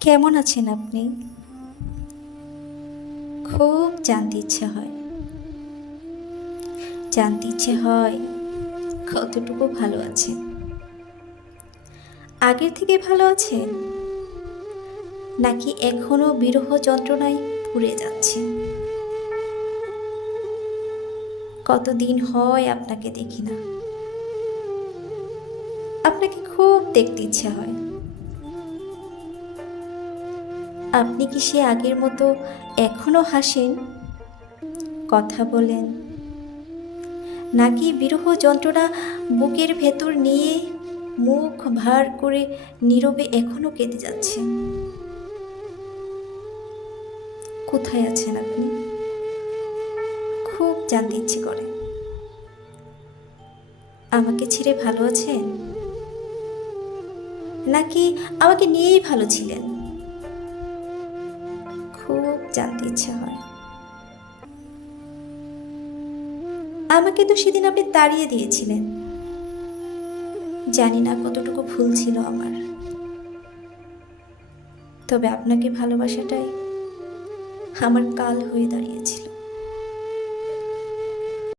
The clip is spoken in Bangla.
কেমন আছেন আপনি? খুব জানতে ইচ্ছে হয়। জানতে ইচ্ছে হয় কতটুকু ভালো আছেন। আগের থেকে ভালো আছেন? নাকি এখনো বিরহ যন্ত্রণায় পুড়ে যাচ্ছেন? কতদিন হয় আপনাকে দেখি না। আপনাকে খুব দেখতে ইচ্ছে হয়। আপনি কি সে আগের মতো এখনো হাসেন, কথা বলেন? নাকি বিরহ যন্ত্রণা বুকের ভেতর নিয়ে মুখ ভার করে নীরবে এখনো কেঁদে যাচ্ছেন? কোথায় আছেন আপনি? খুব জানতে ইচ্ছে করে। আমাকে ছেড়ে ভালো আছেন? নাকি আমাকে নিয়েই ভালো ছিলেন? খুব জানতে ইচ্ছে হয়। আমাকে তো সেদিন আপনি তাড়িয়ে দিয়েছিলেন। জানি না কতটুকু ভুল ছিল আমার। তবে আপনাকে ভালোবাসাটাই আমার কাল হয়ে দাঁড়িয়েছিল।